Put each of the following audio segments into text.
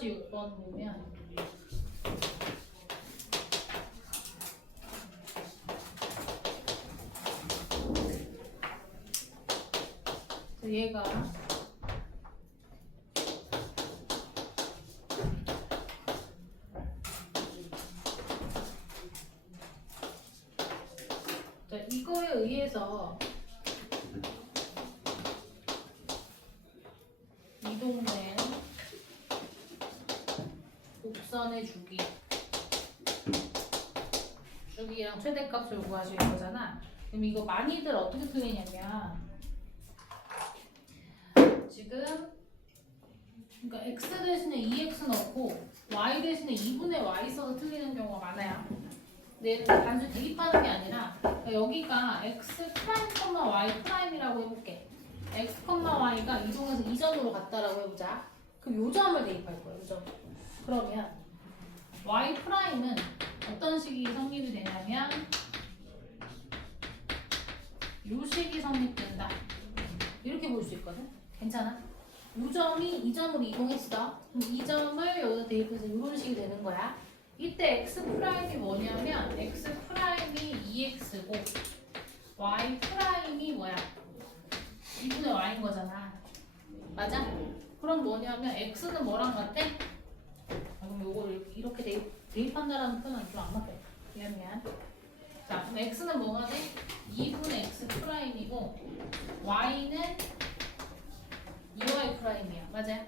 6번 보면 얘가 이거에 의해서 이동된 곡선의 주기랑 최대값을 구하실 거잖아. 그럼 이거 많이들 어떻게 풀리냐면 지금 그러니까 x 대신에 2x 넣고 y 대신에 2분의 y 써서 틀리는 경우가 많아요. 근데 단순히 대입하는 게 아니라 그러니까 여기가 x 프라임, y 프라임이라고 해볼게. x, y가 이동해서 이 점으로 갔다라고 해보자. 그럼 요 점을 대입할 거예요. 요 점. 그러면 y 프라임은 어떤 식이 성립이 되냐면 요 식이 성립된다. 이렇게 볼 수 있거든. 괜찮아? 요 점이 이 점으로 이동했어. 그럼 이 점을 여기다 대입해서 이런 식이 되는 거야. 이때 x 프라임이 뭐냐면 x 프라임이 2x고 y 프라임이 뭐야? 2분의 y인 거잖아. 맞아? 그럼 뭐냐면 x는 뭐랑 같아? 그럼 요걸 이렇게 대입한다라는 표현은 좀 안 맞다. 미안. 자, 그럼 x는 뭐가 돼? 2분의 x 프라임이고 y는 2y 프라임이야. 맞아요?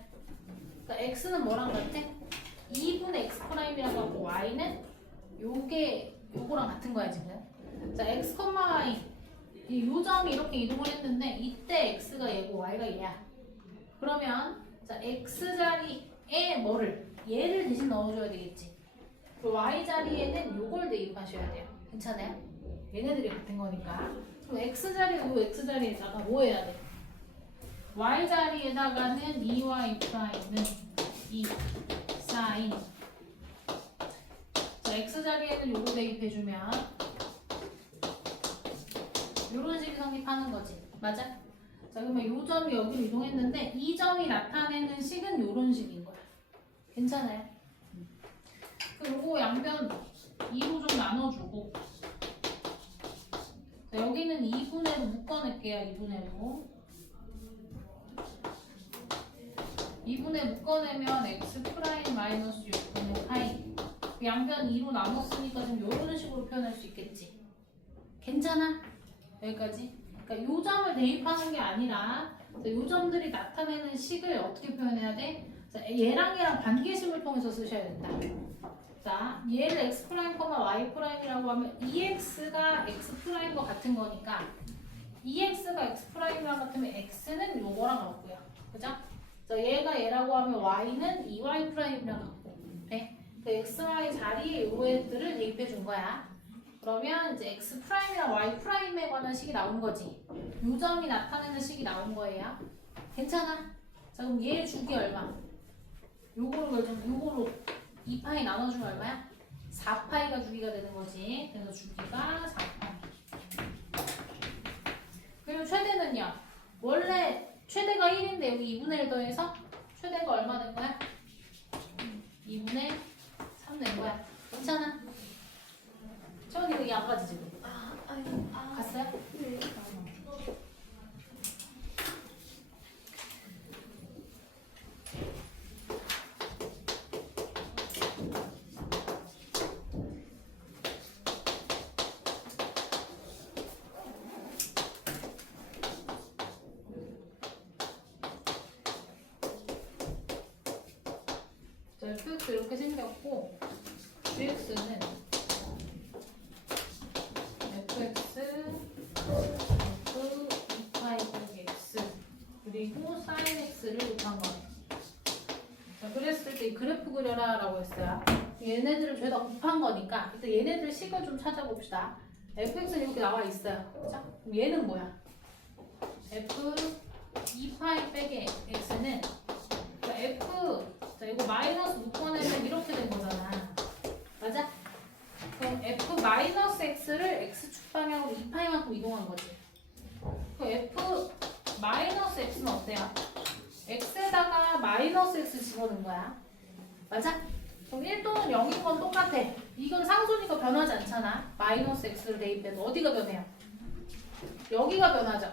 그러니까 x는 뭐랑 같아? 2분의 x 프라임이라고 하고 y는 요거랑 같은 거야 지금. 자, x, y 요 점이 이렇게 이동을 했는데 이때 x가 얘고 y가 얘야. 그러면 자, x 자리에 뭐를? 얘를 대신 넣어줘야 되겠지. 그 y 자리에는 요걸 대입하셔야 돼요. 괜찮아요? 얘네들이 같은 거니까. 그럼 x 자리에 요 x 자리에다가 뭐 해야 돼? y 자리에다가는 2y 프라임은 2 사인. 자, x 자리에는 요거 대입해주면 요런 식이 성립하는 거지. 맞아? 자, 그러면 요 점이 여기로 이동했는데 이 점이 나타내는 식은 요런 식인 거야. 괜찮아요? 그럼 요거 양변 2로 좀 나눠주고 자, 여기는 2분의 1로 묶어낼게요. 2분의 1로 2분의 묶어내면 x 프라임 마이너스 6분의 파이 양변 2로 나눴으니까 좀 요런 식으로 표현할 수 있겠지. 괜찮아? 여기까지? 그러니까 요 점을 대입하는 게 아니라 요 점들이 나타내는 식을 어떻게 표현해야 돼? 자, 얘랑 관계식을 통해서 쓰셔야 된다. 자, 얘를 x 프라임, y 프라임이라고 하면 2x가 x 프라임과 같은 거니까 2x가 x 프라임이랑 같으면 x는 요거랑 같고요. 그죠? 자, 얘가 얘라고 하면 y는 2y 프라임이랑 같고. 네? 그 x, y 자리에 요 애들을 대입해 준 거야. 그러면 이제 x 프라임이랑 y 프라임에 관한 식이 나온 거지. 요 점이 나타내는 식이 나온 거예요. 괜찮아? 자, 그럼 얘 주기 얼마? 요거로 2파이 나눠주면 얼마야? 4파이가 주기가 되는 거지. 그래서 주기가 4파이. 그리고 최대는요. 원래 최대가 1인데 여기 2분의 1 더해서 최대가 얼마 된 거야? 2분의 3 된 거야. 괜찮아? 채원이 여기 안 가지 지금? 갔어요? 네. 자, fx 이렇게 생겼고 gx는 fx f 2파이 x 그리고 sin x를 곱한 거예요. 자, 그랬을 때 이 그래프 그려라 라고 했어요. 얘네들을 죄다 곱한 거니까 일단 얘네들 식을 좀 찾아봅시다. fx는 이렇게 나와 있어요. 자, 그럼 얘는 뭐야? f 2파이 빼기 x는 자, 자, 이거 마이너스 묶어내면 이렇게 된 거잖아. 맞아? 그럼 f 마이너스 x를 x축 방향으로 2파이만큼 이동한 거지. 그럼 f 마이너스 x는 어때요? x에다가 마이너스 x 집어넣은 거야. 맞아? 그럼 1 또는 0인 건 똑같아. 이건 상수니까 변하지 않잖아. 마이너스 x를 대입해도 어디가 변해요? 여기가 변하죠.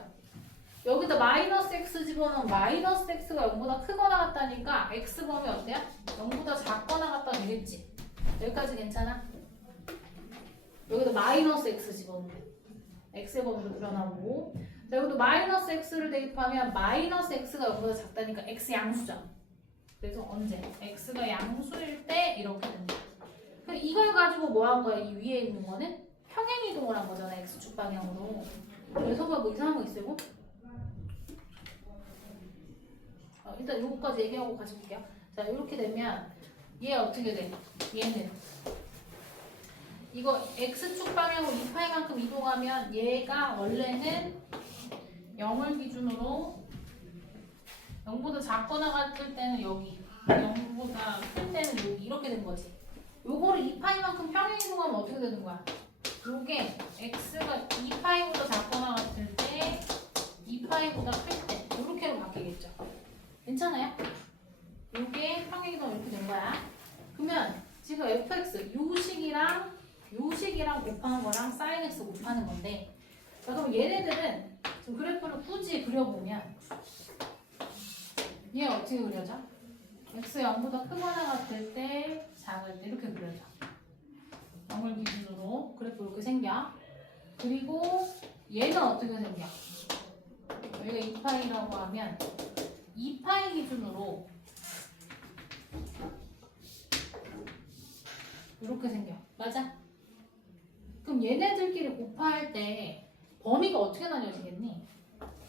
여기다 마이너스 x 집어넣으면 마이너스 x가 0보다 크거나 같다니까 x 범위 어때요? 0보다 작거나 같다 되겠지. 여기까지 괜찮아? 여기다 마이너스 x 집어넣으면 x의 범위도 변하고, 자, 여기도 마이너스 x를 대입하면 마이너스 x가 0보다 작다니까 x 양수죠. 그래서 언제? x가 양수일 때 이렇게 된다. 그럼 이걸 가지고 뭐 한 거야? 이 위에 있는 거는 평행 이동을 한 거잖아. x축 방향으로. 그래서 뭐 이상한 거 있어요? 일단 요거까지 얘기하고 같이 볼게요. 자, 이렇게 되면 얘 어떻게 돼? 얘는 이거 x축 방향으로 2파이만큼 이동하면 얘가 원래는 0을 기준으로 0보다 작거나 같을 때는 여기, 0보다 클 때는 여기 이렇게 된 거지. 요거를 2파이만큼 평행 이동하면 어떻게 되는 거야? 요게 x가 2파이보다 작거나 같을 때 2파이보다 클 때 이렇게로 바뀌겠죠. 괜찮아요? 요게 평행 이동 이렇게 된 거야. 그러면 지금 fx 요식이랑 곱하는 거랑 sin x 곱하는 건데, 자, 그럼 얘네들은 지금 그래프를 굳이 그려보면 얘 어떻게 그려져? x 0보다 크거나 같을 때 작을 때 이렇게 그려져. 0을 기준으로 그래프 이렇게 생겨. 그리고 얘는 어떻게 생겨? 여기가 2파이라고 하면 2파이 기준으로 이렇게 생겨. 맞아? 그럼 얘네들끼리 곱할 때 범위가 어떻게 나뉘어지겠니?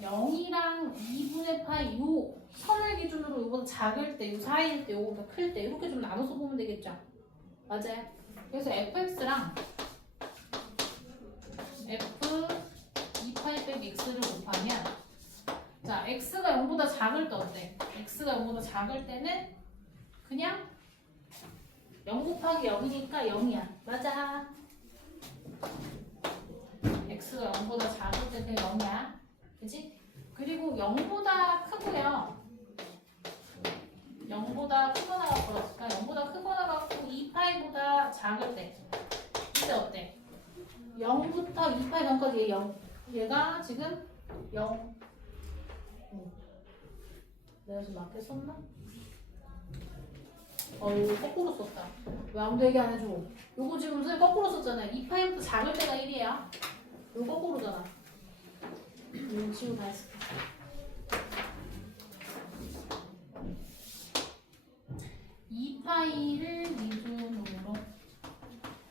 0이랑 2분의 파이 요 선을 기준으로 요거보다 작을 때, 요 사이일 때, 요거보다 클 때 이렇게 좀 나눠서 보면 되겠죠? 맞아요? 그래서 fx랑 f 2파이 빼기 x를 곱하면, 자, x가 0보다 작을 때 어때? x가 0보다 작을 때는 그냥 0 곱하기 0이니까 0이야. 맞아. x가 0보다 작을 때 그냥 0이야. 그치? 그리고 0보다 크고요. 0보다 크거나 같고, 그러니까 0보다 크거나 같고 2파이보다 작을 때. 이때 어때? 0부터 2파이 전까지 얘 0. 얘가 지금 0. 내가 좀 맞게 썼나? 이거 거꾸로 썼다. 왜 아무도 얘기 안 해줘? 요거 지금 선생님 거꾸로 썼잖아요. 2파이부터 작을 때가 1이에요. 이거 거꾸로잖아. 이거 지우고 다 했어. 2파이를 기준으로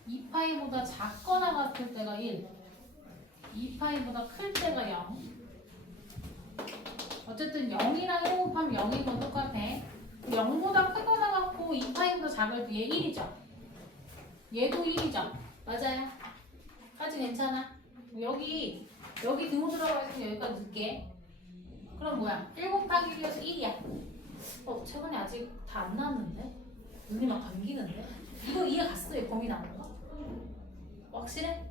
2파이보다 작거나 같을 때가 1, 2파이보다 클 때가 0. 어쨌든 0이랑 1 곱하면 0인 건 똑같아. 0보다 크거나 같고 2파이보다 작을 때 얘 1이죠. 얘도 1이죠. 맞아요. 까지 괜찮아. 여기 등호 들어가 있으면 여기까지 넣을게. 그럼 뭐야? 1 곱하기 1이어서 1이야. 최근에 아직 다 안 나왔는데? 눈이 막 감기는데? 이거 이해 갔어요? 범위 나온 거? 확실해?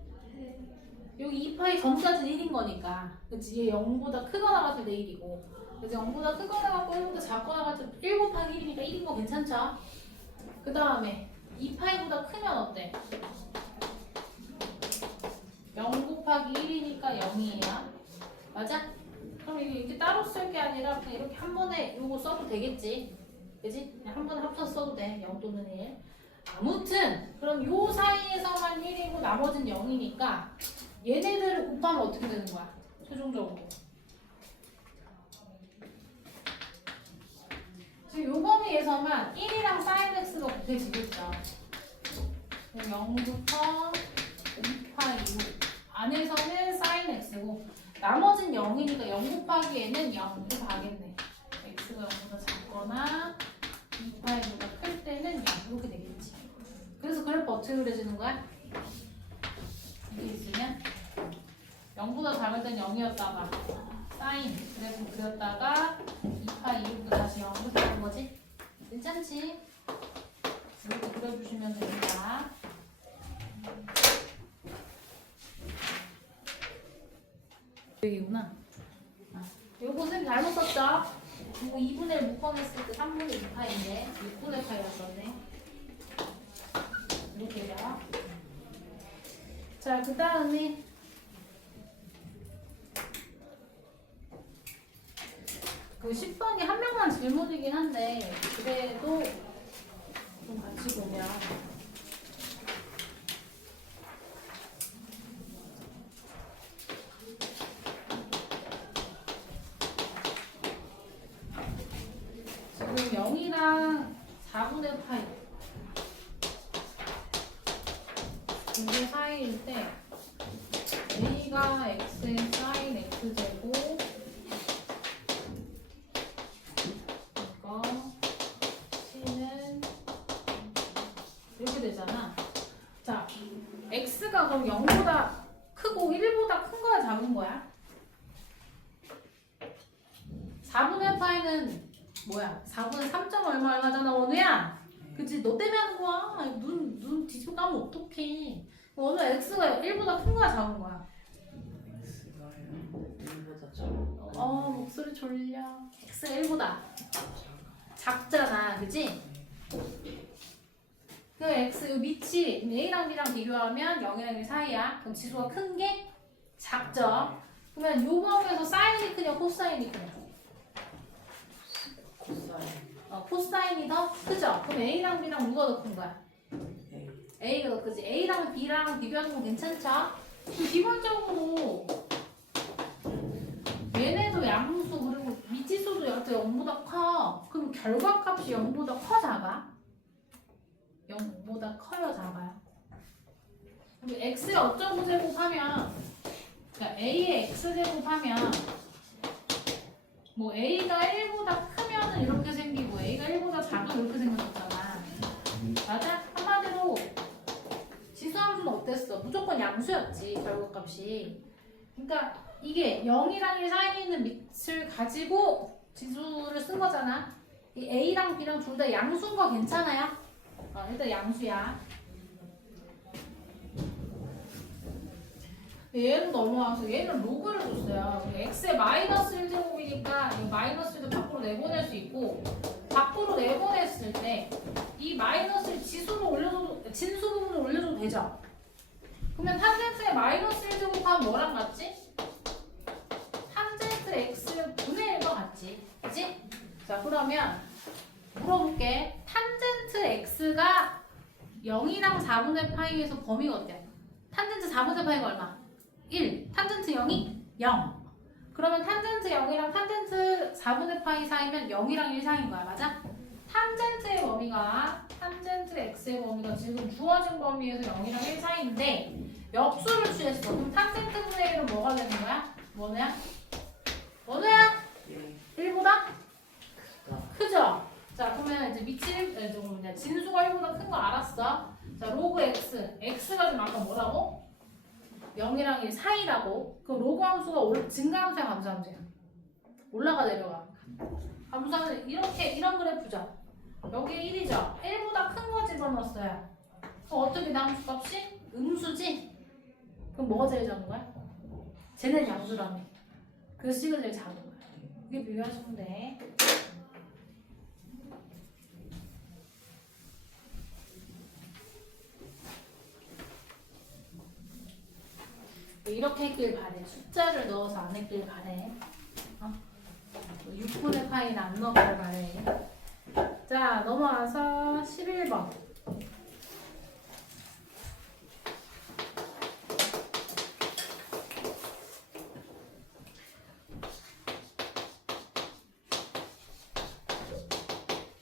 여기 2파이 전까지는 1인 거니까. 그치? 얘 0보다 크거나 같을 때 1이고. 그래서 0보다 크거나 같고 1보다 작거나 같을 때 1 곱하기 1이니까 1인 거 괜찮죠? 그 다음에 2파이보다 크면 어때? 0 곱하기 1이니까 0이에요. 맞아? 그럼 이게 이렇게 따로 쓸 게 아니라 그냥 이렇게 한 번에 요거 써도 되겠지? 그지? 그냥 한 번에 합쳐서 써도 돼. 0 또는 1. 아무튼 그럼 요 사이에서만 1이고 나머지는 0이니까 얘네들을 곱하면 어떻게 되는 거야? 최종적으로. 지금 요 범위에서만 1이랑 sin x가 곱해지겠죠. 0부터 2파이 6 안에서는 sin x고 나머지는 0이니까 0 곱하기 n은 0 이렇게 가겠네. x가 0보다 작거나 2파이보다 클 때는 0 이렇게 되겠지. 그래서 그래프 어떻게 그려지는 거야? 이게 있으면 0보다 작을 땐 0이었다가 사인 그래프 그렸다가 2파 2로 다시 0으로 되는 거지? 괜찮지? 이렇게 그려주시면 됩니다. 여기구나. 요거 선생님 잘못 썼죠? 그리고 2분의 1 묶어냈을 때 3분의 2파인데 6분의 파이였었네. 이렇게 돼요. 자, 그 다음에 그 10번이 한 명만 질문이긴 한데 그래도 좀 같이 보면 지금 0이랑 4분의 파이 이게 사이일 때 A가 X의 sin X제곱 이거 C는 이렇게 되잖아. 자, X가 그럼 0보다 크고 1보다 큰 거야 작은 거야? 4분의 파이는 뭐야? 4분의 3점 얼마잖아 원우야? 그치? 너 때문에 하는 거야. 눈 뒤집어 까면 어떡해. 원우 X가 1보다 큰 거야 작은 거야? X가 1보다 작아. 목소리 졸려. X가 1보다 작잖아, 그치? 그 X 요 밑이 A랑 B랑 비교하면 0이랑 1 사이야. 그럼 지수가 큰 게 작죠? 그러면 요 범위에서 사인이 크냐 코사인이 크냐? 코사인 코사인이 더 크죠? 그럼 A랑 B랑 누가 더 큰 거야? A. A가 더 크지. A랑 B랑 비교하는 건 괜찮죠? 기본적으로 얘네도 양수 그리고 미지수도 0보다 커. 그럼 결과값이 0보다 커 작아? 0보다 커요 작아요? 그럼 x의 어쩌고 제곱하면 그러니까 a의 x제곱하면 뭐 a가 1보다 크면은 이렇게 생기고 a가 1보다 작으면 이렇게 생겼잖아. 맞아? 한마디로 지수함수는 어땠어? 무조건 양수였지 결과값이. 그러니까 이게 0이랑 1 사이에 있는 밑을 가지고 지수를 쓴 거잖아. 이 A랑 B랑 둘 다 양수인 거 괜찮아요? 일단 양수야. 얘는 넘어와서 얘는 로그를 줬어요. x의 마이너스 1제곱이니까 이 마이너스 1도 밖으로 내보낼 수 있고 밖으로 내보냈을 때 이 마이너스를 지수로 올려줘도 진수 부분을 올려줘도 되죠? 그러면 탄젠트의 마이너스 1제곱하면 뭐랑 같지? 탄젠트 x의 분의 1과 같지? 그치? 자 그러면 물어볼게. 탄젠트 x가 0이랑 4분의 파이에서 범위가 어때? 탄젠트 4분의 파이가 얼마? 1. 탄젠트 0이? 0. 그러면 탄젠트 0이랑 탄젠트 4분의 파이 사이면 0이랑 1 사이인 거야. 맞아? 탄젠트의 범위가 탄젠트 x의 범위가 지금 주어진 범위에서 0이랑 1 사이인데 역수를 취했어. 그럼 탄젠트 분의 1은 뭐가 되는 거야? 뭐냐? 뭐냐? A. 1보다? 크죠? 자 그러면 이제 진수가 1보다 큰 거 알았어. 자 로그 x x가 지금 아까 뭐라고? 0이랑 1 사이라고. 그럼 로그 함수가 증가함수야 감소함수야? 올라가 내려가? 감소하는 이런 그래프죠. 여기 1이죠. 1보다 큰 거 집어넣었어요. 그럼 어떻게 나 함수값이? 음수지? 그럼 뭐가 제일 작은 거야? 쟤는 양수라며. 그래서 C가 제일 작은 거야. 이게 비교하시면 돼. 이렇게 했길 바래. 숫자를 넣어서 안 했길 바래. 6분의 파이는 안 넣길 바래. 자 넘어와서 11번.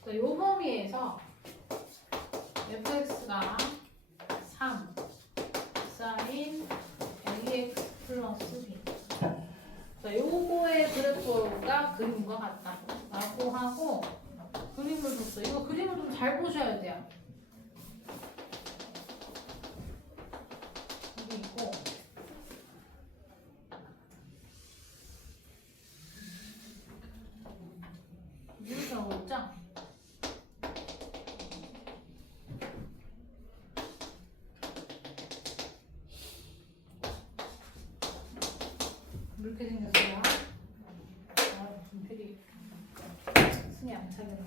자, 요 범위에서 fx가 3 sin ax 플러스 b. 자, 요거의 그래프가 그림과 같다 라고 하고 그림을 줬어. 이거 그림을 좀 잘 보셔야 돼요. 여기 있고 이렇게 하고 있죠? 이렇게 생겼어요. 좀 되게 차게 나오네.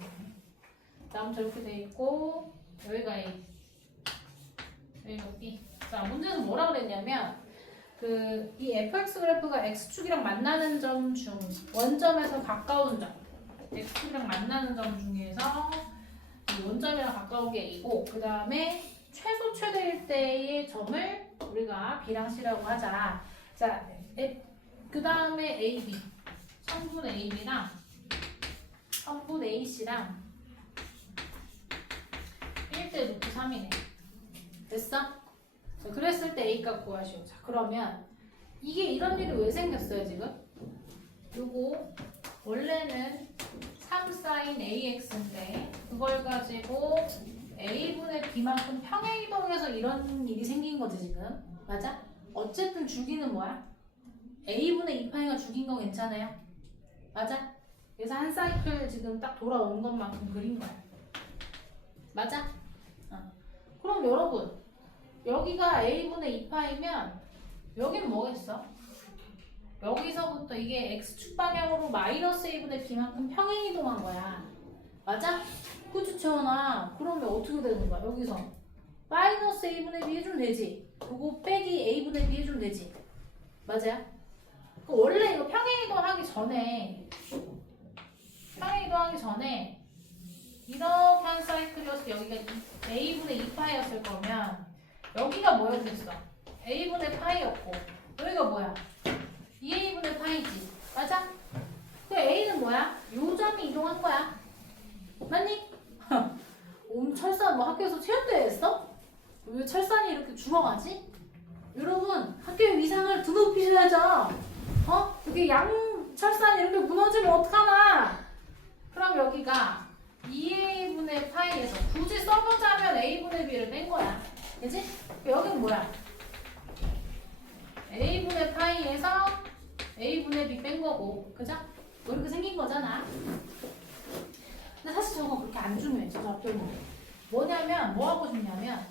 다음부터 이렇게 돼 있고 여기가 A, 여기가 B. 자, 문제는 뭐라 그랬냐면 이 fx 그래프가 x축이랑 만나는 점 중 원점에서 가까운 점, x축이랑 만나는 점 중에서 이 원점이랑 가까운 게 A고, 그 다음에 최소 최대일 때의 점을 우리가 B랑 C라고 하자. 자, 그 다음에 AB, 성분 AB랑 성분 AC랑 1대 루트 3이네. 됐어? 자, 그랬을 때 A값 구하시오. 자, 그러면 이게 이런 일이 왜 생겼어요, 지금? 요거 원래는 3sin AX인데 그걸 가지고 A분의 B만큼 평행이동해서 이런 일이 생긴 거지, 지금. 맞아? 어쨌든 주기는 뭐야? A분의 2파이가 죽인 거 괜찮아요? 맞아? 그래서 한 사이클 지금 딱 돌아온 것만큼 그린 거야. 맞아? 그럼 여러분, 여기가 A분의 2파이면 여긴 뭐겠어? 여기서부터 이게 X축 방향으로 마이너스 A분의 B만큼 평행이동한 거야. 맞아? 그치, 채원아? 그러면 어떻게 되는 거야? 여기서 마이너스 A분의 B 해주면 되지. 그거 빼기 A분의 B 해주면 되지. 맞아요? 원래 이거 평행이동하기 전에 이렇게 한 사이클이었을 때 여기가 A분의 2파이였을 거면 여기가 뭐였겠어? A분의 파이였고 여기가 뭐야? 2A분의 파이지. 맞아? 그 A는 뭐야? 요 점이 이동한 거야. 맞니? 철산 뭐 학교에서 체육대회 했어? 왜 철산이 이렇게 죽어가지? 여러분, 학교의 위상을 드높이셔야죠. 이렇게 양철산이 이렇게 무너지면 어떡하나? 그럼 여기가 2A분의 파이에서 굳이 써보자면 A분의 B를 뺀 거야. 그치? 여긴 뭐야? A분의 파이에서 A분의 B 뺀 거고, 그죠? 뭐 이렇게 생긴 거잖아. 근데 사실 저거 그렇게 안 중요해, 저 앞쪽은. 뭐냐면, 뭐 하고 싶냐면,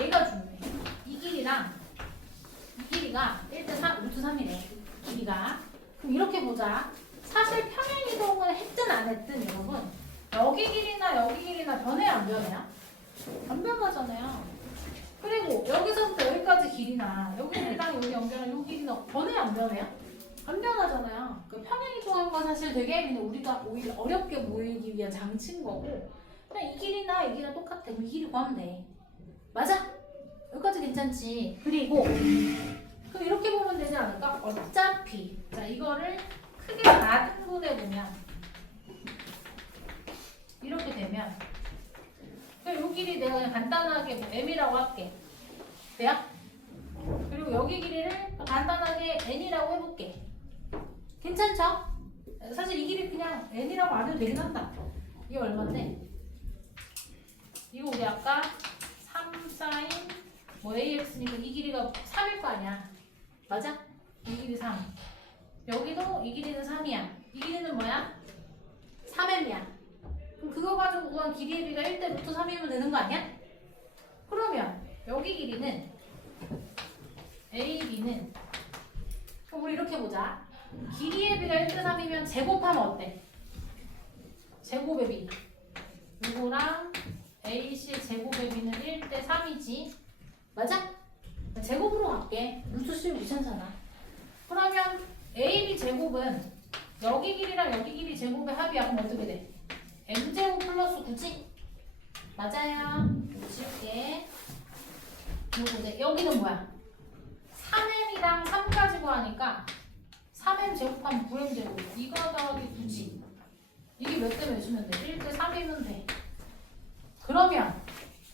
얘가 중요해. 이 길이가 1대 3, 루트 3이래. 길이가. 그럼 이렇게 보자. 사실 평행이동을 했든 안 했든 여러분, 여기 길이나 여기 길이나 변해요, 안 변해요? 안 변하잖아요. 그리고 여기서부터 여기까지 길이나 여기 길이랑 여기 연결한 이 길이나 변해요, 안 변해요? 안 변하잖아요. 그 평행이동한 건 사실 되게 근데 우리가 오히려 어렵게 모이기 위한 장치인 거고, 그냥 이 길이나 이 길이랑 똑같아. 그럼 이 길이 구하면 돼. 맞아? 여기까지 괜찮지? 그리고 그럼 이렇게 보면 되지 않을까? 어차피 자, 이거를 크게 4등분해 보면 이렇게 되면 그럼 이 길이 내가 그냥 간단하게 뭐 m이라고 할게. 돼요? 그리고 여기 길이를 간단하게 n이라고 해볼게. 괜찮죠? 사실 이 길이 그냥 n이라고 안 해도 되긴 한다. 이게 얼마인데? 이거 우리 아까 3sin 뭐 AX니까 이 길이가 3일 거 아니야. 맞아? 이 길이 3. 여기도 이 길이는 3이야. 이 길이는 뭐야? 3m이야. 그럼 그거 가지고 구한 길이의 비가 1대 루트 3이면 되는 거 아니야? 그러면 여기 길이는 AB는 그럼 우리 이렇게 보자. 길이의 비가 1대 3이면 제곱하면 어때? 제곱의 비. 이거랑 AC 제곱의 비는 1대 3이지. 맞아? 제곱으로 갈게. 루트 씌우기 귀찮잖아. 그러면 AB 제곱은 여기 길이랑 여기 길이 제곱의 합이야. 그럼 어떻게 돼? M제곱 플러스 9지? 맞아요. 이거 칠게. 요거네. 여기는 뭐야? 3M이랑 3까지 구하니까 3M 제곱하면 9M 제곱. 이거 더하기 9지. 이게 몇 대 몇이면 돼? 1대 3이면 돼. 그러면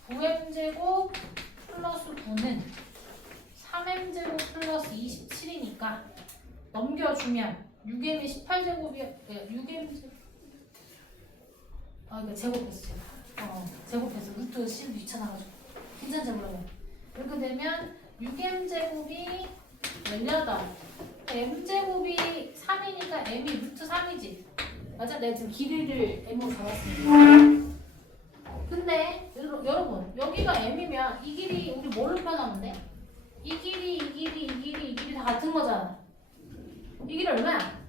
9M 제곱 플러스 9는 3M 제곱 플러스 27이니까 넘겨주면 6M이 18제곱이야. 6M 제곱. 이거 제곱했어. 제곱했어. 루트 10 귀찮아가지고. 괜찮죠, 그러면? 이렇게 되면 6M 제곱이 18. M 제곱이 3이니까 M이 루트 3이지. 맞아? 내가 지금 길이를 M으로 잡았습니다. 근데 여러분 여기가 M이면 이 길이 우리 뭘로 표현하면 돼? 이 길이 다 같은 거잖아. 이 길이 얼마야?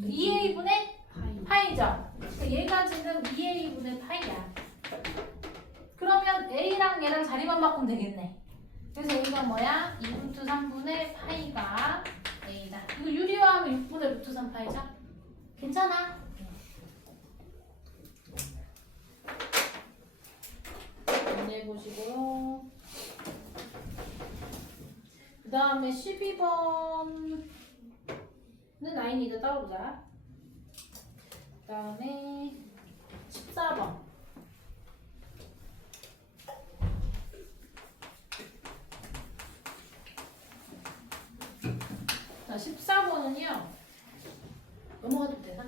2A분의 파이지. 얘가 지금 2a분의 파이야. 그러면 a랑 얘랑 자리만 바꾸면 되겠네. 그래서 A가 뭐야? 2루트 3분의 파이가 A다. 이거 유리화하면 6분의 루트 3 파이죠? 괜찮아? 보시고요. 그 다음에 12번은 아니니까 따라보자. 그 다음에 14번. 자, 14번은요. 넘어가도 되나?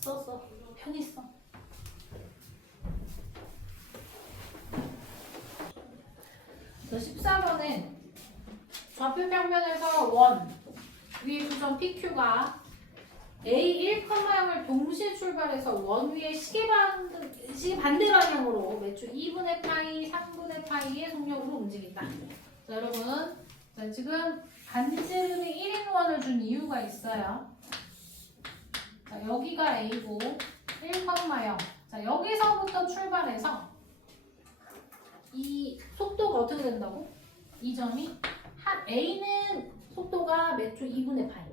써. 편히 써. 자, 14번은 좌표 평면에서 원 위에 구점 PQ가 A 1,0을 동시에 출발해서 원 위에 시계 반대 방향으로 매초 2분의 파이, 3분의 파이의 속력으로 움직인다. 자, 여러분. 자, 지금 반지름이 1인 원을 준 이유가 있어요. 자, 여기가 A고 1,0. 자, 여기서부터 출발해서 이 속도가 어떻게 된다고? 이 점이 A는 속도가 몇 초? 2분의 파이.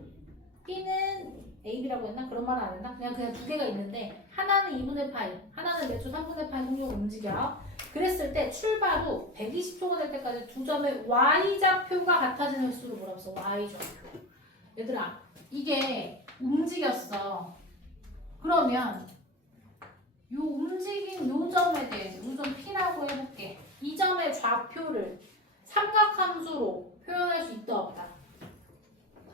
B는 AB라고 했나? 그런 말은 안 했나? 그냥 두 개가 있는데 하나는 2분의 파이, 하나는 몇 초? 3분의 파이 속력으로 움직여. 그랬을 때 출발 후 120초가 될 때까지 두 점의 Y좌표가 같아지는 횟수를 뭐라고 써? Y좌표. 얘들아, 이게 움직였어. 그러면 요 움직인 요 점에 대해서 요 점 P라고 해볼게. 이 점의 좌표를 삼각함수로 표현할 수 있다 없다?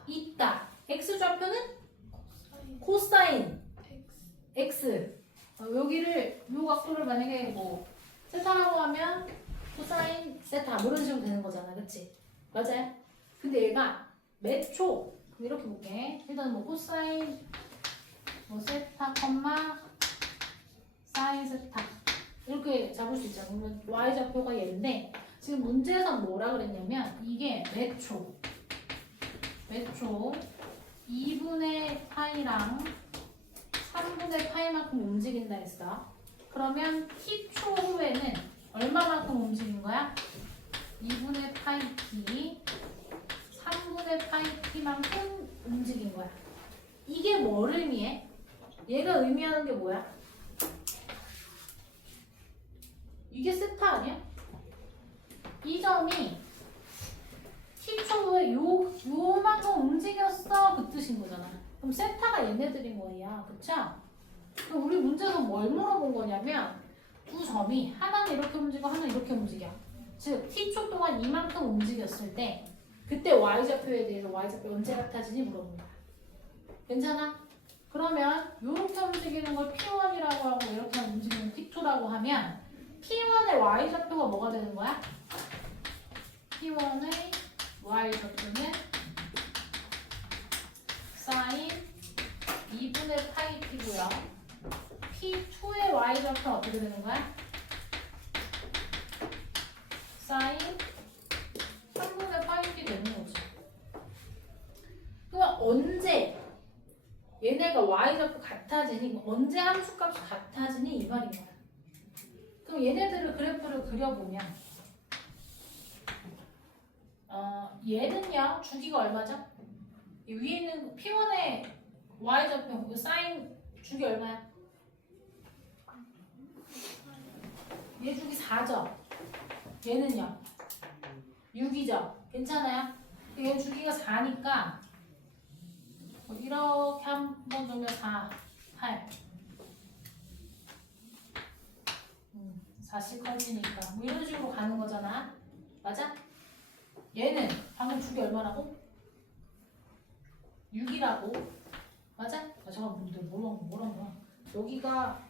있다. X좌표는 코사인 X. 여기를 요 각도를 만약에 뭐 세타라고 하면 코사인 세타 뭐 이런 식으로 되는 거잖아. 그치? 맞아요? 근데 얘가 몇 초? 이렇게 볼게. 일단 뭐 코사인 뭐 세타 컴마 사인 세타 이렇게 잡을 수 있잖아. 그러면 Y좌표가 얘인데 지금 문제에서 뭐라 그랬냐면 이게 몇 초? 2분의 파이랑 3분의 파이만큼 움직인다 했어. 그러면 t초 후에는 얼마만큼 움직인 거야? 2분의 파이 t 3분의 파이 t만큼 움직인 거야. 이게 뭐를 의미해? 얘가 의미하는 게 뭐야? 이게 세타 아니야? 이 점이 t초 후에 요만큼 움직였어 그 뜻인 거잖아. 그럼 세타가 얘네들인 거야. 그쵸? 그럼 우리 문제에서 뭘 물어본 거냐면 두 점이 하나는 이렇게 움직이고 하나는 이렇게 움직여. 즉 t초 동안 이만큼 움직였을 때 그때 y좌표에 대해서 y좌표 언제 같아지니 물어본 거야. 괜찮아? 그러면 이렇게 움직이는 걸 P1이라고 하고 이렇게 움직이는 t초라고 하면 P1의 y좌표가 뭐가 되는 거야? P1의 y좌표는 사인 2분의 파이 t고요. P2의 y좌표는 어떻게 되는 거야? 사인 3분의 파이 t 되는 거지. 그럼 언제 얘네가 y좌표 같아지니? 언제 함수값이 같아지니? 이 말인 거야. 그럼 얘네들을 그래프를 그려보면 얘는요 주기가 얼마죠? 이 위에 있는 P1의 y좌표 사인 주기 얼마야? 얘 주기 4죠? 얘는요 6이죠? 괜찮아요? 얘 주기가 4니까 이렇게 한번 두면 4, 8 4씩 커지니까 뭐 이런 식으로 가는 거잖아. 맞아? 얘는 방금 주기 얼마라고? 6이라고. 맞아? 잠깐만 근데 뭐란 거야? 여기가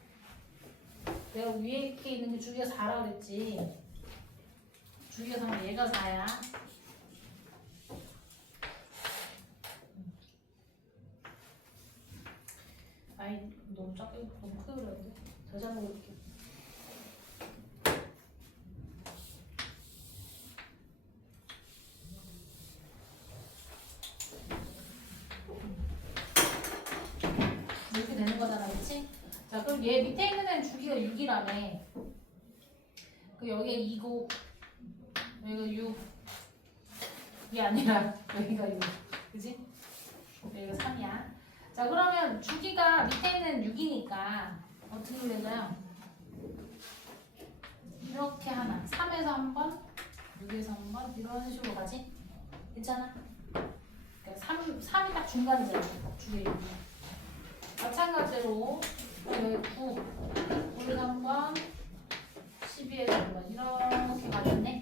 내가 위에 이렇게 있는 게 주기가 4라 그랬지. 주기가 4면 얘가 4야. 아이 너무 작게 너무 크게 그렸는데 더 잡아볼게. 이렇게 되는 거잖아, 그렇지? 자, 그럼 얘 밑에 있는 애는 주기가 6이라며. 그 여기가 2고 여기가 6. 이게 아니라 여기가 6. 그지? 여기가 3이야. 자, 그러면 주기가 밑에 있는 6이니까 어떻게 되나요? 이렇게 하나. 3에서 한 번, 6에서 한 번, 이런 식으로 가지? 괜찮아? 그러니까 3이 딱 중간이잖아. 주기 6이. 마찬가지로 여기 9, 9에서 한 번, 12에서 한 번, 이렇게 가겠네?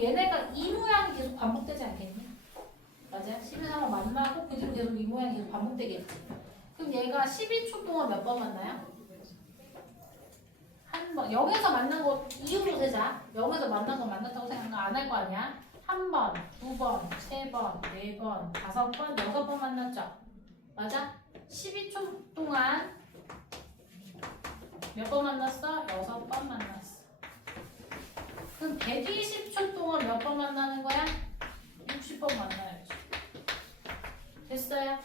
얘네가 이 모양이 계속 반복되지 않겠니? 맞아요? 12에서 한 번 만나고 그 뒤로 계속 이 모양이 계속 반복되겠지? 그럼 얘가 12초 동안 몇 번 만나요? 한 번. 0에서 만난 거 이유로 세자. 0에서 만난 거 만났다고 생각 안 할 거 아니야? 한 번, 두 번, 세 번, 네 번, 다섯 번, 여섯 번 만났죠? 맞아? 12초 동안 몇 번 만났어? 여섯 번 만났어. 그럼 120초 동안 몇 번 만나는 거야? 60번 만나야지. 됐어요?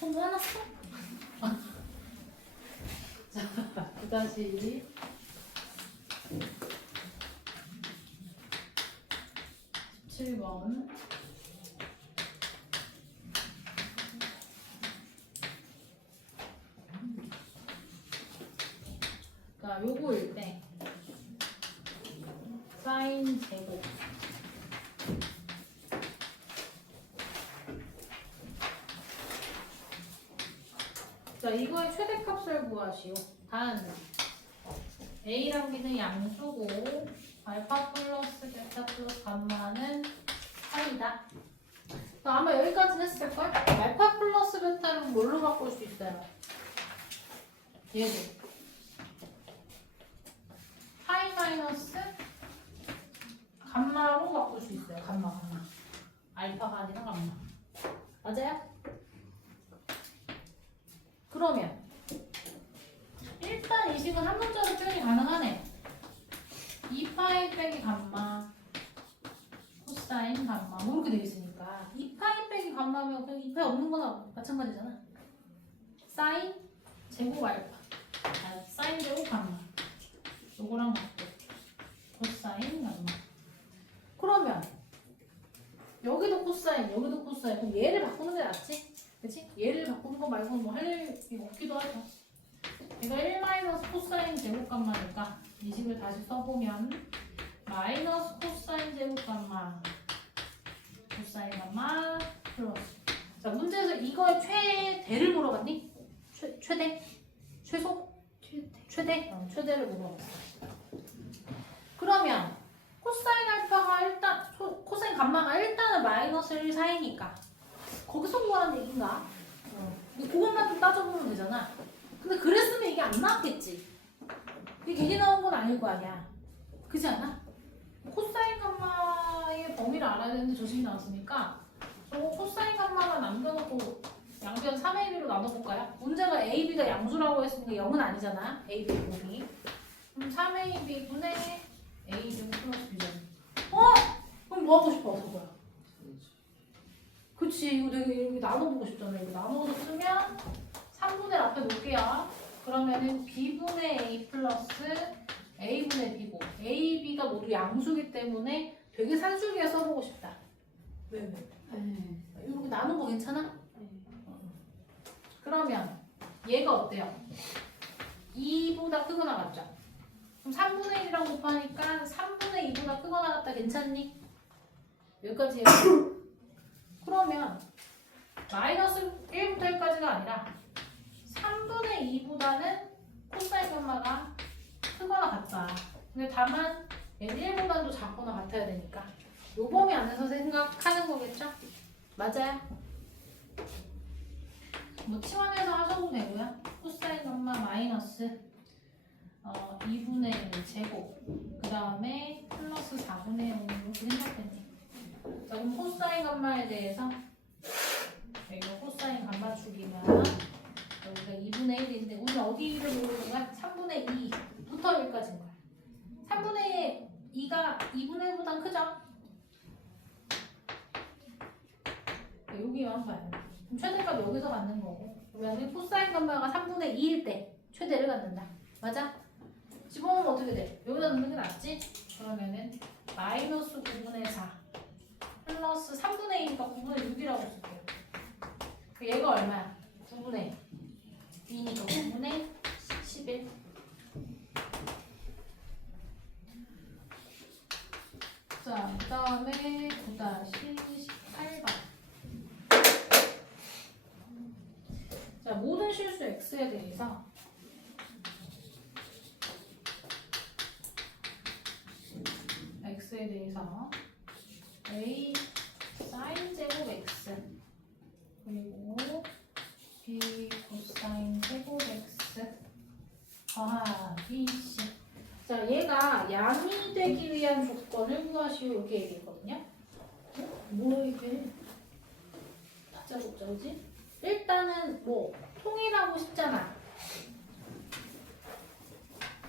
뭐 화났어? 자, 9-1 17번 자, 요거일 때 사인 제곱 자, 이거의 최대값을 구하시오. 단 A랑 B는 양수고 알파 플러스 베타 플러스 감마는 3이다. 아마 여기까지는 했을걸? 알파 플러스 베타는 뭘로 바꿀 수 있어요? 얘도 파이 마이너스 감마로 바꿀 수 있어요. 감마. 알파가 아니라 감마. 맞아요? 그러면 일단 이 식은 한 문자로 표현이 가능하네. 2파이 빼기 감마 코사인 감마 뭐 이렇게 되어 있으니까 2파이 빼기 감마면 그냥 2파이 없는 거나 마찬가지잖아. 사인 제곱 알파 사인 제곱 감마 요거랑 같고 코사인 감마. 그러면 여기도 코사인 여기도 코사인 그럼 얘를 바꾸는 게 낫지? 그치? 얘를 바꾸는 거 말고는 뭐 할 일이 없기도 하죠. 얘가 1 코사인 제곱감마니까 이 식을 다시 써보면 마이너스 코사인 제곱감마 코사인 감마 플러스. 자, 문제에서 이거의 최대를 물어봤니? 최대? 최소? 최대? 최대를 물어봤어. 그러면 코사인 알파가 일단 코사인 감마가 일단은 마이너스 1 사이니까 거기서 뭐하는 얘기인가? 근데 그것만 좀 따져보면 되잖아. 근데 그랬으면 이게 안 나왔겠지. 이게 괜히 나온 건 아닐 거 아니야. 그렇지 않아? 코사인 감마의 범위를 알아야 되는데 저식이 나왔으니까 저거 코사인 감마만 남겨놓고 양변 3AB로 나눠볼까요? 문제가 AB가 양수라고 했으니까 0은 아니잖아. AB 곱이. 그럼 3AB분의 A 플러스 B잖아. 그럼 뭐 하고 싶어? 저거야. 그치, 이거 내가 이렇게 나눠보고 싶잖아. 이거 나눠서 쓰면 3분의 1 앞에 놓을게요. 그러면은 B분의 A 플러스 A분의 B고 A, B가 모두 양수기 때문에 되게 산수기에 써보고 싶다. 왜? 이렇게 나눈 거 괜찮아? 그러면 얘가 어때요? 2보다 크거나 같죠? 그럼 3분의 1이랑 곱하니까 3분의 2보다 크거나 같다. 괜찮니? 여기까지 해요. 그러면 마이너스 1부터 1까지가 아니라 3분의 2보다는 코사인 감마가 크거나 같다. 근데 다만 얘는 1보다도 작거나 같아야 되니까 요 범위 안에서 생각하는 거겠죠? 맞아요? 뭐 치환해서 하셔도 되고요. 코사인 감마 마이너스 2분의 1 제곱 그 다음에 플러스 4분의 0 이렇게 생각되네. 자, 그럼 코사인 감마에 대해서 여기가 코사인 감마 축이면 여기가 2분의 1인데 우리는 어디를 모르는 거야? 3분의 2부터 1까지인 거야. 3분의 2가 2분의 1보단 크죠? 여기만 봐요. 그럼 최대값 여기서 갖는 거고. 그러면 코사인 감마가 3분의 2일 때 최대를 갖는다. 맞아? 집어넣으면 어떻게 돼? 여기다 넣는 게 낫지? 그러면은 마이너스 9분의 4 플러스 3분의 2니까 9분의 6이라고 쓸게요. 얘가 얼마야? 9분의 2니까 9분의 11. 자, 그 다음에 9-18번. 자, 모든 실수 x에 대해서 x에 대해서 a 사인 제곱 x 그리고 b 코사인 제곱 x 더하기 c. 자, 얘가 양이 되기 위한 조건을 구하시오 이렇게 얘기했거든요. 뭐야 이게? 다짜 곱자지? 일단은 뭐 통일하고 싶잖아.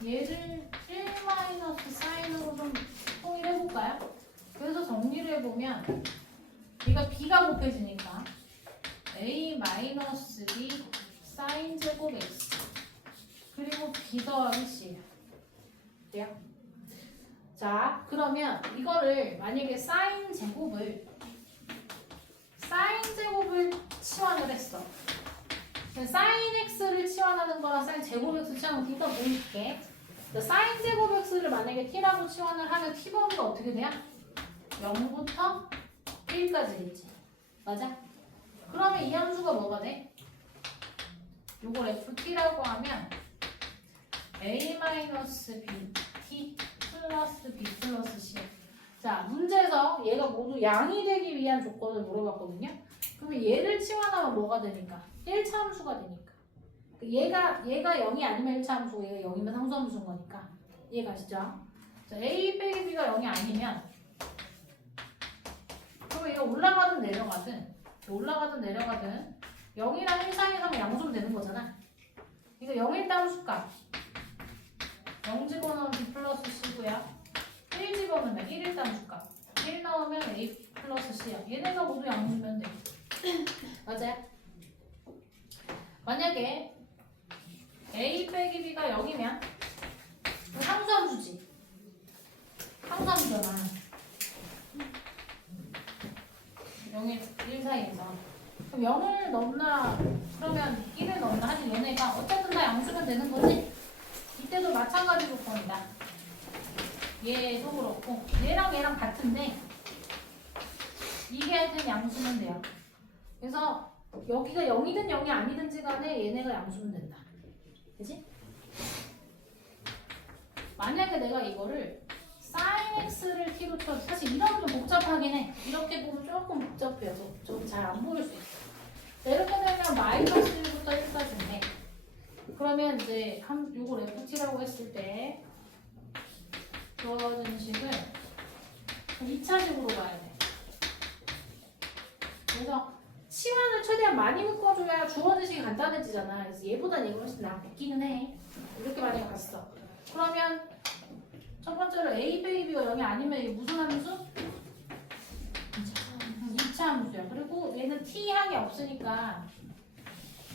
얘를 1-사인으로 좀 통일해볼까요? 그래서 정리를 해보면 얘가 b가 곱해지니까 a-b 사인 제곱 x 그리고 b 더하기 c 돼요? 자, 그러면 이거를 만약에 사인 제곱을 치환을 했어. 사인 x를 치환하는 거랑 사인 제곱 x 치환하는 거 이따 보여줄게. 사인 제곱 x를 만약에 t라고 치환을 하면 t 범위가 어떻게 돼요? 0부터 1까지 있지. 맞아? 그러면 이 함수가 뭐가 돼? 요걸 ft라고 하면 a-bt 플러스 b 플러스 c. 자, 문제에서 얘가 모두 양이 되기 위한 조건을 물어봤거든요. 그러면 얘를 치환하면 뭐가 되니까? 1차 함수가 되니까. 얘가 0이 아니면 1차 함수고 얘가 0이면 상수함수인 거니까. 이해가시죠? 자, a 빼기 b가 0이 아니면 그러면 얘가 올라가든 내려가든 0이랑 1 사이에 하면 양수면 되는 거잖아. 이거 0일 때 함수값 0 집어넣으면 b 플러스 c고요. 1 집어넣으면 1일 때 함수값 1 넣으면 a 플러스 c야. 얘네가 모두 양수면 돼. 맞아요? 만약에 a 빼기 b가 0이면 상수함수지. 상수함수잖아. 0일 1 사이에서. 그럼 0을 넣나 그러면 1을 넣나 하지. 얘네가 어쨌든 다 양수면 되는 거지. 이때도 마찬가지 조건이다. 얘도 그렇고 얘랑 같은데 이게 하여튼 양수면 돼요. 그래서 여기가 0이든 0이 아니든지 간에 얘네가 양수면 된다. 그치? 만약에 내가 이거를 sin x를 t로 쳐 사실 이러면 좀 복잡하긴 해. 이렇게 보면 조금 복잡해요. 좀 잘 안 보일 수 있어. 이렇게 되면 마이너스 1부터 1까지인데 그러면 이제 요걸 ft라고 했을 때 주어진 식을 2차식으로 가야 돼. 그래서 치환을 최대한 많이 묶어줘야 주어진 식이 간단해지잖아. 그래서 얘보다 얘가 훨씬 낫기는 해. 이렇게 만약에 갔어. 그러면 첫 번째로 a 빼기 b가 0이 아니면 이게 무슨 함수? 2차 함수야. 그리고 얘는 t 항이 없으니까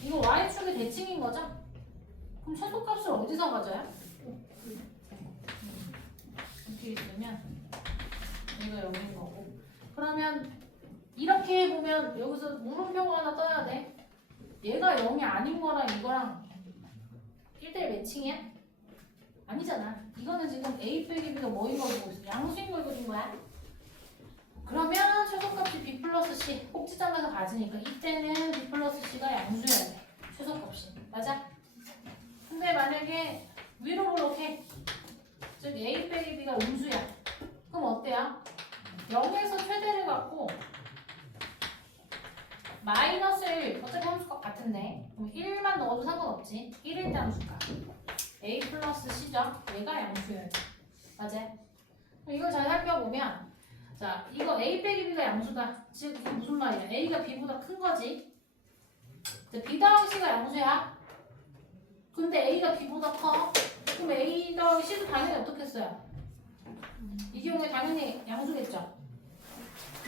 이거 y축의 대칭인 거죠? 그럼 최소값을 어디서 가져요? 이렇게 있으면 얘가 0인 거고. 그러면 이렇게 보면 여기서 물음표가 하나 떠야 돼. 얘가 0이 아닌 거랑 이거랑 1대1 매칭이야? 아니잖아. 이거는 지금 a 빼기 b가 뭐인 걸 보고 있어. 양수인 걸 보여준 거야. 그러면 최소값이 b 플러스 c 꼭지점에서 가지니까 이때는 b 플러스 c가 양수여야 돼. 최소값이. 맞아? 근데 만약에 위로 이렇게 즉 a 빼기 b가 음수야. 그럼 어때요? 0에서 최대를 갖고 마이너스 1 어차피 함수값 같은데 그럼 1만 넣어도 상관없지. 1일 때 함수값 a 플러스 c죠. 얘가 양수여야 돼. 맞아? 이걸 잘 살펴보면 자 이거 a 빼기 b가 양수다. 즉 무슨 말이야? a가 b보다 큰 거지. b 더하기 c가 양수야. 근데 a가 b보다 커. 그럼 a 더하기 c도 당연히 어떻게 써요? 이 경우에 당연히 양수겠죠.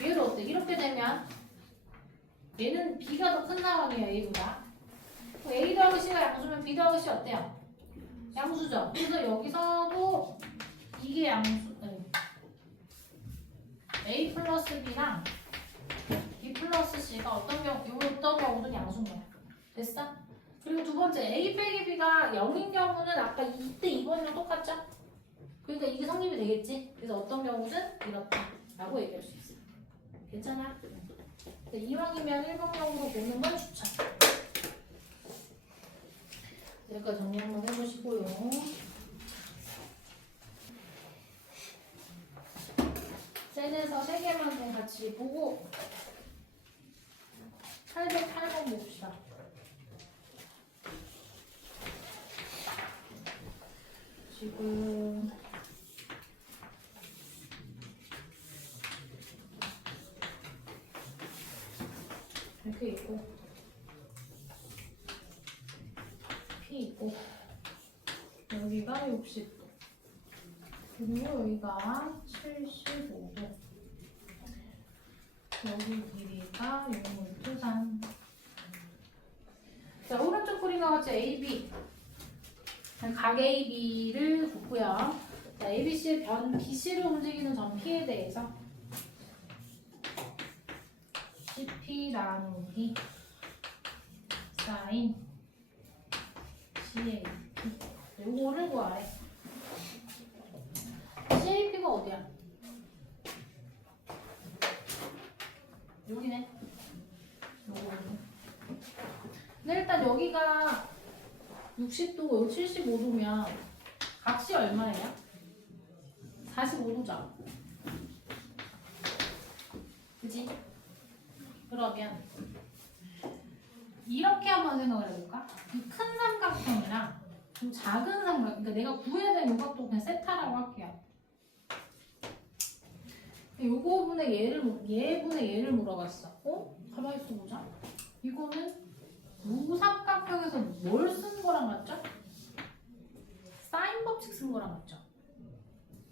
얘도 어때? 이렇게 되면 얘는 B가 더 큰 상황이에요. A보다. A 더하기 C가 양수면 B 더하기 C 어때요? 양수죠. 그래서 여기서도 이게 양수 A 플러스 B랑 B 플러스 C가 어떤 경우든 양수인 거야. 됐어? 그리고 두 번째 A 빼기 B가 0인 경우는 아까 이때 2번이랑 똑같죠? 그러니까 이게 성립이 되겠지? 그래서 어떤 경우든 이렇다 라고 얘기할 수 있어. 괜찮아? 이왕이면 1번형으로 보는 건 추천. 여기까지 정리 한번 해보시고요. 셀에서 3개만 좀 같이 보고 808번 봅시다. 지금 이렇게 있고 P 있고 여기가 60도 그리고 여기가 75도 여기 길이가 6m3. 자, 오른쪽 그림과 같이 AB 각 AB를 긋고요. 자, ABC의 변 BC를 움직이는 점 P에 대해서 CP 나누기 사인 CAP 요거를 구하래. CAP가 어디야? 여기네. 요거. 근데 일단 여기가 60도고 여기 75도면 각시 얼마예요? 45도죠. 그치? 그러면 이렇게 한번 생각을 해볼까? 이 큰 삼각형이랑 좀 작은 삼각형, 그러니까 내가 구해야 될 요각도 그냥 세타라고 할게요. 요거분의 얘분의 얘를 물어봤어. 가만히 있어 보자. 이거는 무삼각형에서 뭘 쓴 거랑 같죠? 사인 법칙 쓴 거랑 같죠?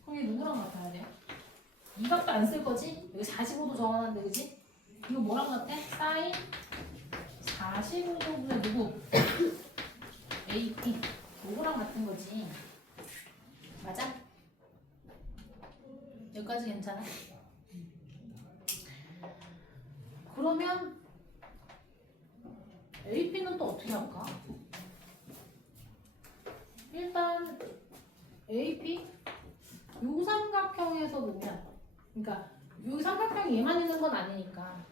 그럼 이게 누구랑 같아야 돼요? 이 각도 안 쓸 거지? 여기 45도 정하는데 그지? 이거 뭐랑 같아? 사인 45도분의 누구? AP 요거랑 같은 거지. 맞아? 여기까지 괜찮아? 그러면 AP는 또 어떻게 할까? 일단 AP 요 삼각형에서 보면, 그러니까 여기 삼각형이 얘만 있는 건 아니니까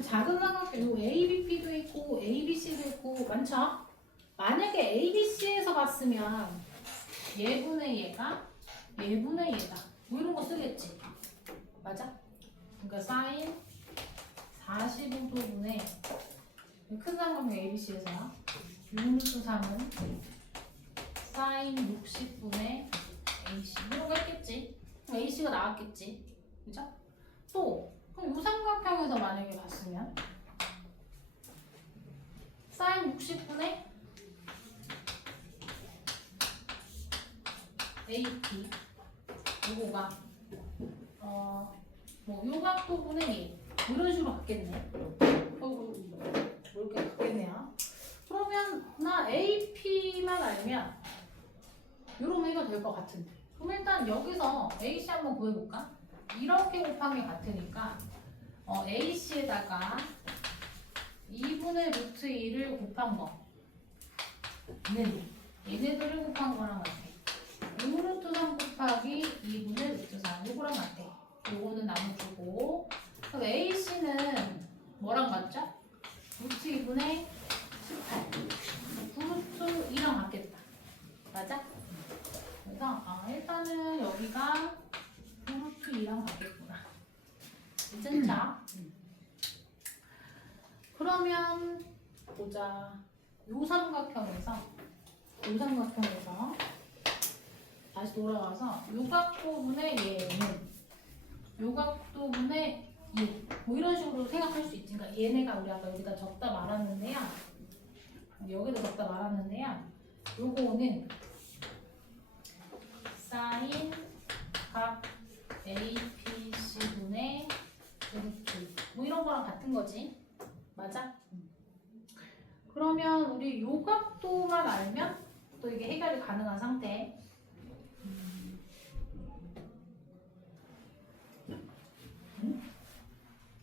작은 삼각형 요 ABP도 있고 ABC도 있고 많죠? 만약에 ABC에서 봤으면 얘분의 얘가 얘분의 얘다 뭐 이런 거 쓰겠지. 맞아? 그러니까 사인 45도분의 큰 삼각형 ABC에서 6루트3은 사인 60분의 AC 이런 거 했겠지. AC가 나왔겠지. 그죠? 또 그럼 이 삼각형에서 만약에 봤으면 사인 60분의 AP 요거가 뭐 요각도분의 얘 이런 식으로 갔겠네. 이렇게 갔겠네요. 그러면 나 AP만 알면 요런 애가 될 것 같은데. 그럼 일단 여기서 AC 한번 구해볼까? 이렇게 곱한 게 같으니까 AC에다가 2분의 루트 2를 곱한 거 얘네들을 곱한 거랑 같아. 6루트 3 곱하기 2분의 루트 3 요거랑 같아. 요거는 나눠주고 그럼 AC는 뭐랑 같죠? 루트 2분의 18 9루트 2랑 같겠다. 맞아? 그래서 일단은 여기가 9루트 2랑 같겠구나. 괜찮죠? 그러면 보자. 요 삼각형에서 다시 돌아가서 요각도분의 얘는 요각도분의 뭐 이런 식으로 생각할 수 있지. 그러니까 얘네가 우리 아까 여기다 적다 말았는데요. 여기다 적다 말았는데요. 요거는 사인 각 각 APC분의 루트 뭐 이런 거랑 같은 거지. 맞아? 그러면 우리 요 각도만 알면 또 이게 해결이 가능한 상태.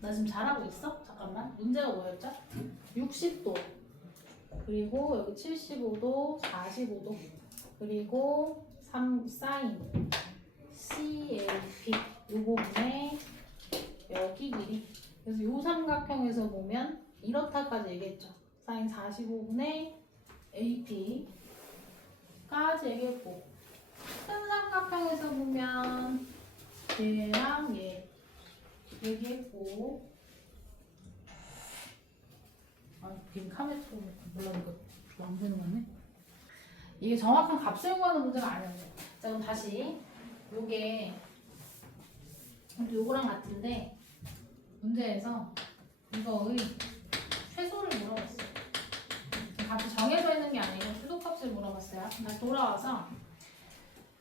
나 지금 잘하고 있어? 잠깐만. 문제가 뭐였죠? 60도. 그리고 여기 75도, 45도. 그리고 3 사인 CLP 요 부분에 여기 길이. 그래서 요 삼각형에서 보면 이렇다까지 얘기했죠. 사인 45분의 AP까지 얘기했고, 큰 삼각형에서 보면 얘랑 얘 얘기했고, 지금 카메라 몰라 이거 안 보이는 거 같네. 이게 정확한 값을 구하는 문제가 아니었네. 자 그럼 다시 요게 요거랑 같은데 문제에서 이거의 최소를 물어봤어요. 값이 정해져 있는 게 아니고 최소값을 물어봤어요. 다시 돌아와서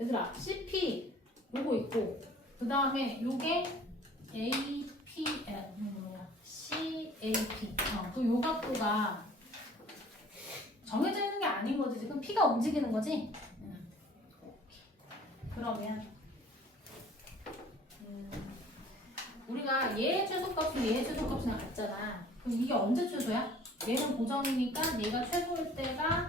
얘들아 CP 요거 있고 그 다음에 요게 APL CAP 그 요 각도가 정해져 있는 게 아닌 거지. 지금 P가 움직이는 거지. 그러면 우리가 얘의 최소값은 얘의 최소값이랑 같잖아. 그럼 이게 언제 최소야? 얘는 고정이니까 얘가 최소일 때가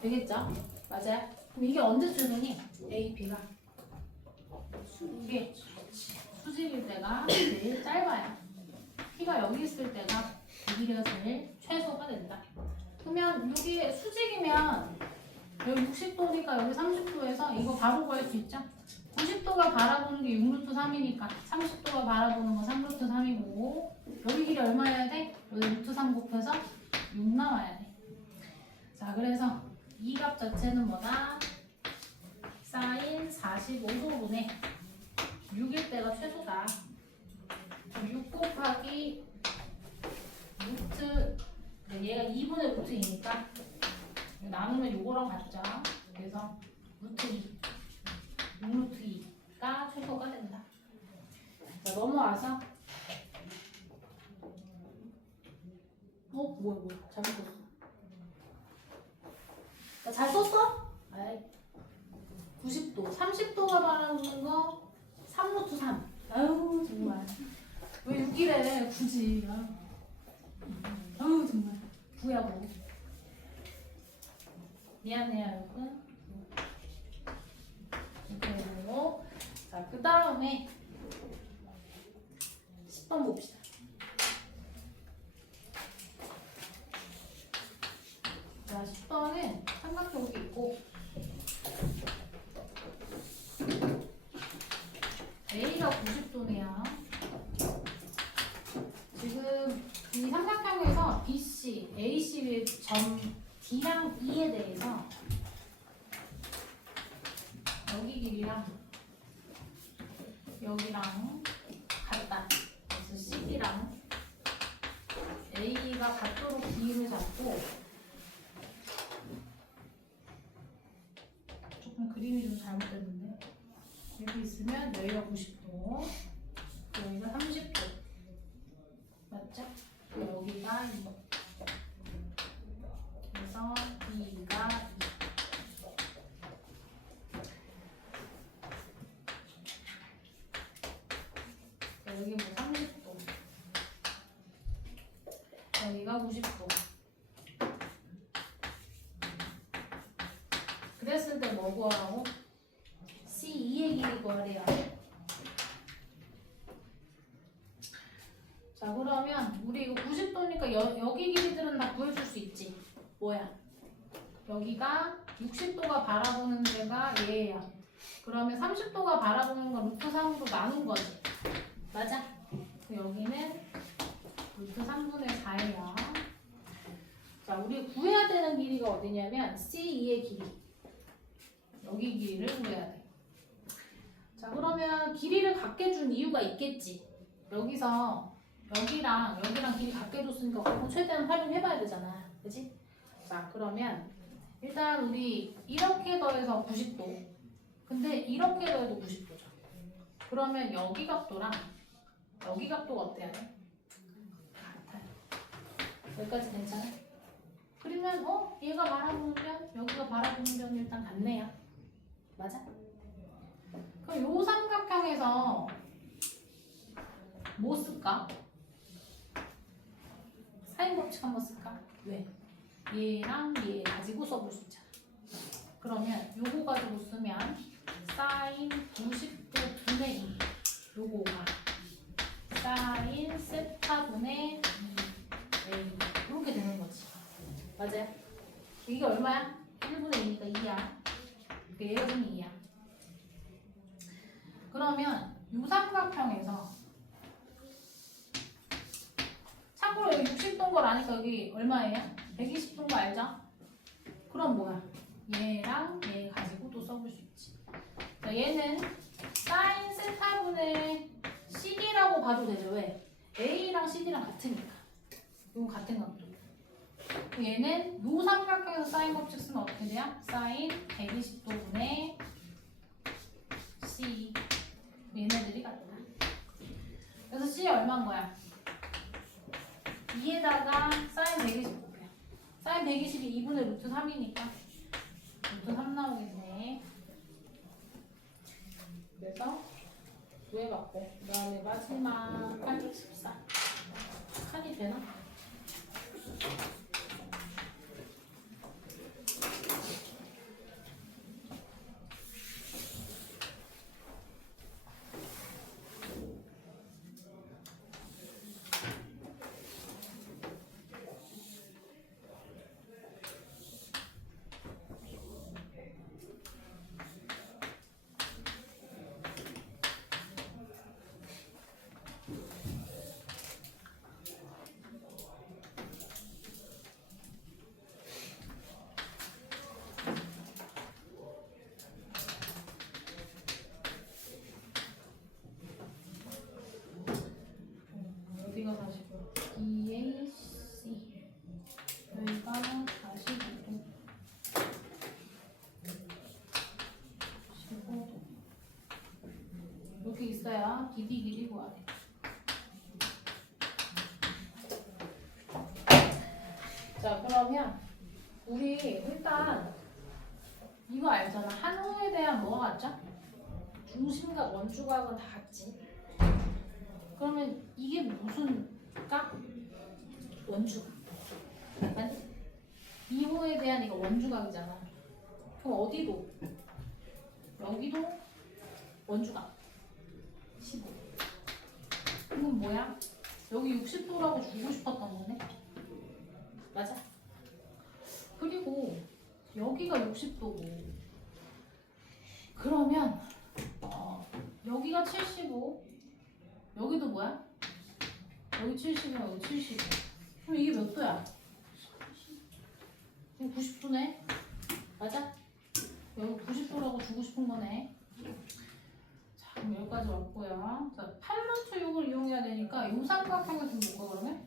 되겠죠? 맞아요? 그럼 이게 언제 최소니? AP가 이게 수직일 때가 제일 짧아요. P가 여기 있을 때가 이 길이가 제일 최소가 된다. 그러면 여기 수직이면 여기 60도니까 여기 30도에서 이거 바로 구할 수 있죠? 90도가 바라보는 게 6루트 3이니까 30도가 바라보는 건 3루트 3이고 여기 길이 얼마여야 돼? 여기 루트 3 곱해서 6 나와야 돼. 자 그래서 이 값 자체는 뭐다? 사인 45도분의 6일 때가 최소다. 6 곱하기 루트 얘가 2분의 루트 2니까 나누면 요거랑 같죠. 그래서 루트 2 6루트 2가 최소가 된다. 자 넘어와서 뭐야 잘못 썼어. 나 잘 썼어? 아이 90도 30도가 바라보는 거 3루트 3. 아유 정말 왜 6이래 굳이. 아유 정말 구야고 미안해요 여러분. 이렇게 되고 자 그 다음에 10번 봅시다. 자 10번은 삼각형이 있고 A가 90도네요. 지금 이 삼각형에서 BC, AC 위에 점 D랑 E에 대해서 여기 길이랑 여기랑 같다. 그래서 CB랑 A가 같도록 기울을 잡고 조금 그림이 좀 잘못됐는데 여기 있으면 여기가 90도 여기가 30도 맞죠? 여기가 2 그래서 B가 2 여기 뭐 30도 여기가 90도 그랬을 때 뭐 구하라고? C2의 길이 구하래요. 자 그러면 우리 이거 90도니까 여기 길이들은 다 구해줄 수 있지. 뭐야? 여기가 60도가 바라보는 데가 얘야. 그러면 30도가 바라보는 건 루트 3으로 나눈 거지. 맞아? 여기는 루트 3분의 4예요. 자 우리 구해야 되는 길이가 어디냐면 C2의 길이. 여기 길이를 구해야 돼. 자 그러면 길이를 같게 준 이유가 있겠지. 여기서 여기랑 길이 같게 줬으니까 그거 최대한 활용해봐야 되잖아. 그치? 자 그러면 일단 우리 이렇게 더해서 90도 근데 이렇게 더해도 90도죠. 그러면 여기 각도랑 여기 각도가 어때야 돼? 같아요. 여기까지 괜찮아? 그러면 얘가 바라보는 면, 여기가 바라보는 면이 일단 같네요. 맞아? 그럼 요 삼각형에서 뭐 쓸까? 사인 법칙 한번 쓸까? 왜? 얘랑 얘 가지고 써볼 수 있잖아. 그러면 요거 가지고 쓰면 사인 90도 분의 2 요거가 사인 세타분의 A 이렇게 되는 거지. 맞아요? 이게 얼마야? 1분의 2니까 2야. 얘가 좀 2야. 그러면 요 삼각형에서 참고로 여기 60도인 걸 아니까 여기 얼마예요? 120도인 거 알죠? 그럼 뭐야? 얘랑 얘 가지고 또 써볼 수 있지. 자, 얘는 사인 세타분의 CD라고 봐도 되죠. 왜? A랑 CD랑 같으니까. 이거 같은 각도. 얘는 요 삼각형에서 사인 법칙 쓰면 어떻게 돼요? 사인 120도분의 C. 얘네들이 같다. 그래서 C 얼마인 거야? 2에다가 사인 120 곱해요. 사인 120이 2분의 루트 3이니까 루트 3 나오겠네. 그래서 구해봤고 그 다음에 마지막 814 칸이 되나? 어디가 40도? BAC 여기가 45도 15도 이렇게 있어야 길이 구하래. 자 그러면 우리 일단 이거 알잖아. 한호에 대한 뭐가 같죠? 중심각 원주각은 다 같지. 그러면 이게 무슨 각? 원주각. 맞지? 2호에 대한 이거 원주각이잖아. 그럼 어디도? 여기도 원주각. 15. 이건 뭐야? 여기 60도라고 주고 싶었던 거네. 맞아? 그리고 여기가 60도고 그러면 여기가 75 여기도 뭐야? 여기 70이랑 여기 75 그럼 이게 몇 도야? 90도네 맞아? 여기 90도라고 주고 싶은 거네. 자 그럼 여기까지 왔고요. 자 8루트 6을 이용해야 되니까 이 삼각형을 좀 볼까 그러면?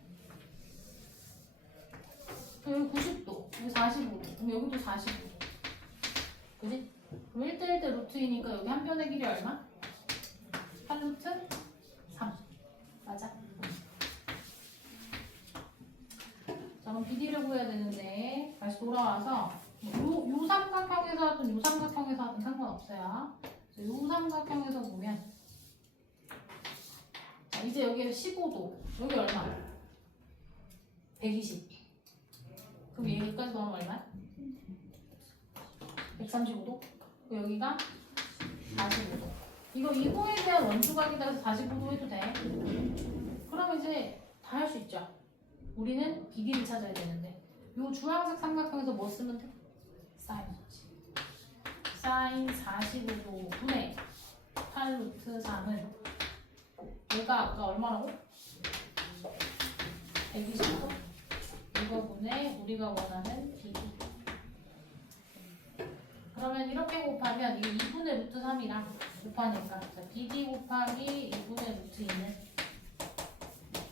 여기 90도 여기 45도 그럼 여기도 45도 그지? 그럼 1대1대 루트이니까 여기 한 변의 길이 얼마? 8루트 3 맞아? 자 그럼 BD를 구해야 되는데 다시 돌아와서 요 삼각형에서 하든 요 삼각형에서 하든 상관없어요. 요 삼각형에서 보면 자, 이제 여기 15도 여기 얼마? 120 그럼 여기까지 더하면 얼마? 135도? 여기가 45도. 이거 2호에 대한 원주각이다 해서 45도 해도 돼. 그럼 이제 다 할 수 있죠. 우리는 BD를 찾아야 되는데 요 주황색 삼각형에서 뭐 쓰면 돼? 사인 거지. 사인 45도 분의 8루트 3은 얘가 아까 얼마라고? 120도? 이거분의 우리가 원하는 BD. 그러면 이렇게 곱하면 이게 2분의 루트 3이랑 곱하니까 BD 곱하기 2분의 루트 2는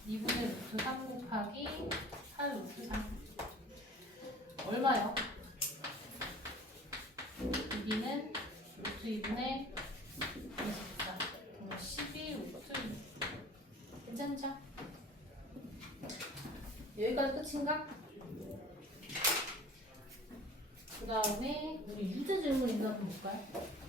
2분의 루트 3 곱하기 8 루트 3 얼마요? BD는 루트 2분의 24 그럼 끝인가? 그 다음에 우리 유제 질문 있나 한번 볼까요?